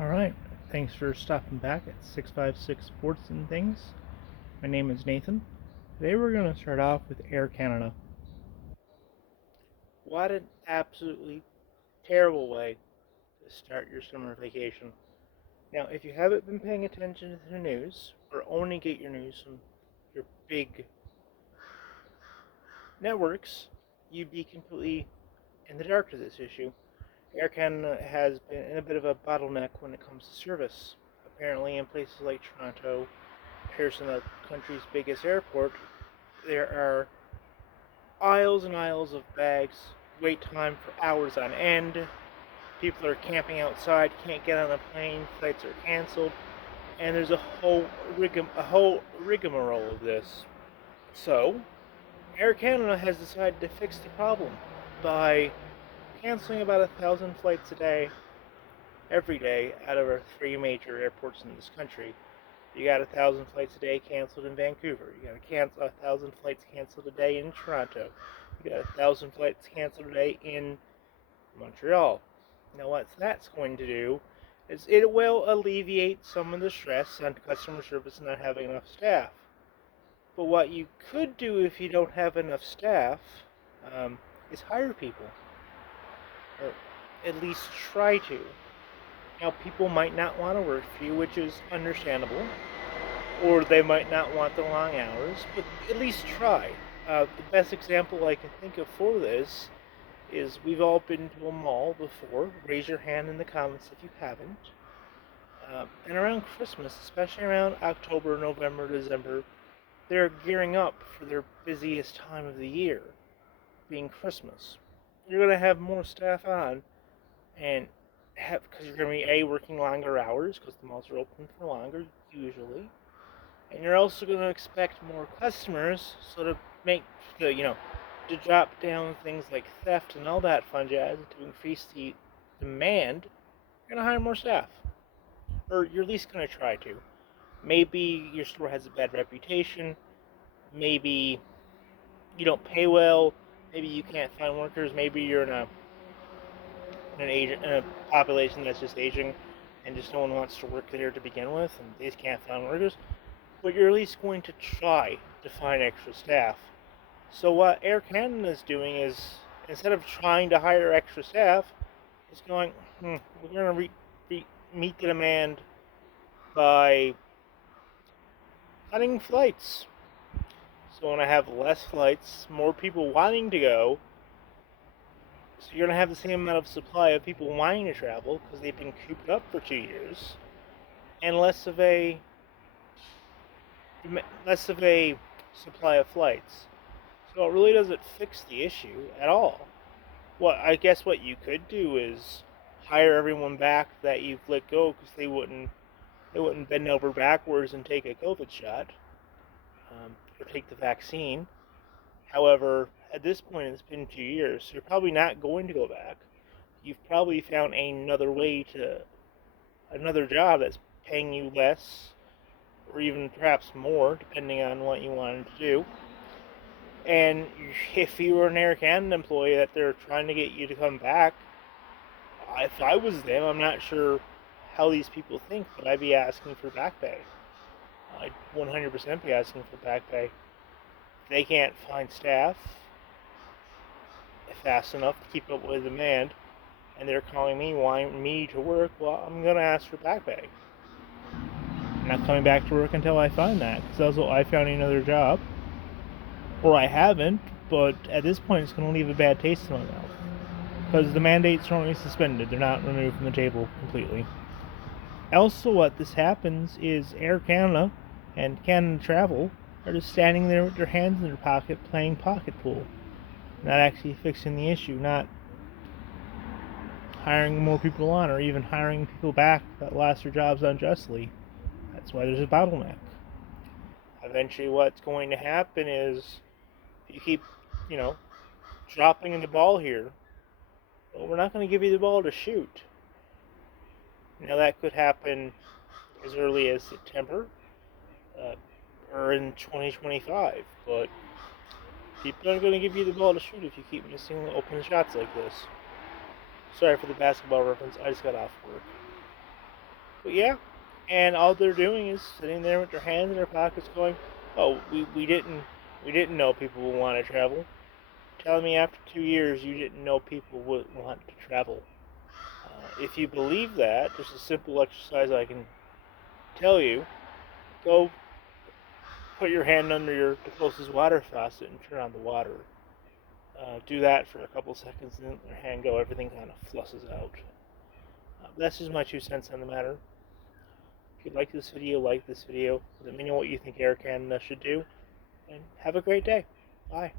Alright, thanks for stopping back at 656 Sports and Things. My name is Nathan. Today we're going to start off with Air Canada. What an absolutely terrible way to start your summer vacation. Now, if you haven't been paying attention to the news, or only get your news from your big networks, you'd be completely in the dark to this issue. Air Canada has been in a bit of a bottleneck when it comes to service. Apparently, in places like Toronto, Pearson, the country's biggest airport, there are aisles and aisles of bags, wait time for hours on end. People are camping outside, can't get on a plane, flights are canceled, and there's a whole rigmarole of this. So, Air Canada has decided to fix the problem by canceling about 1,000 flights a day, every day, out of our three major airports in this country. You got 1,000 flights a day canceled in Vancouver. You got 1,000 flights canceled a day in Toronto. You got 1,000 flights canceled a day in Montreal. Now, what that's going to do is it will alleviate some of the stress on customer service and not having enough staff. But what you could do if you don't have enough staff is hire people, or at least try to. Now, people might not want to work for you, which is understandable, or they might not want the long hours, but at least try. The best example I can think of for this is we've all been to a mall before. Raise your hand in the comments if you haven't. And around Christmas, especially around October, November, December, they're gearing up for their busiest time of the year, being Christmas. You're going to have more staff on, and because you're going to be working longer hours because the malls are open for longer usually, and you're also going to expect more customers, so to make to drop down things like theft and all that fun jazz, to increase the demand, you're going to hire more staff, or you're at least going to try to. Maybe your store has a bad reputation. Maybe you don't pay well. Maybe you can't find workers. Maybe you're in a population that's just aging, and just no one wants to work there to begin with, and they just can't find workers. But you're at least going to try to find extra staff. So what Air Canada is doing is, instead of trying to hire extra staff, it's going, we're going to meet the demand by cutting flights. So when I have less flights, more people wanting to go, so you're going to have the same amount of supply of people wanting to travel because they've been cooped up for 2 years, and less of a supply of flights. So it really doesn't fix the issue at all. I guess what you could do is hire everyone back that you've let go because they wouldn't bend over backwards and take a COVID shot, or take the vaccine. However, at this point, it's been 2 years, so you're probably not going to go back. You've probably found another job that's paying you less, or even perhaps more, depending on what you wanted to do. And if you were an Air Canada employee that they're trying to get you to come back, if I was them, I'm not sure how these people think, but I'd be asking for back pay. I'd 100% be asking for back pay. If they can't find staff fast enough to keep up with demand, and they're calling me, wanting me to work, well, I'm going to ask for back pay. I'm not coming back to work until I find that, because also I found another job, or I haven't, but at this point it's going to leave a bad taste in my mouth, because the mandates are only suspended, they're not removed from the table completely. Also, what this happens is Air Canada and Canada Travel are just standing there with their hands in their pocket playing pocket pool, not actually fixing the issue, not hiring more people on, or even hiring people back that lost their jobs unjustly. That's why there's a bottleneck. Eventually what's going to happen is, if you keep, dropping the ball here, well, we're not going to give you the ball to shoot. Now that could happen as early as September, or in 2025, but people aren't going to give you the ball to shoot if you keep missing open shots like this. Sorry for the basketball reference, I just got off work. But yeah, and all they're doing is sitting there with their hands in their pockets, going, "Oh, we didn't know people would want to travel." Telling me after 2 years you didn't know people would want to travel. If you believe that, just a simple exercise I can tell you: go put your hand under the closest water faucet and turn on the water. Do that for a couple seconds and then let your hand go. Everything kind of flusses out. That's just my 2 cents on the matter. If you like this video, like this video. Let me know what you think Air Canada should do. And have a great day. Bye.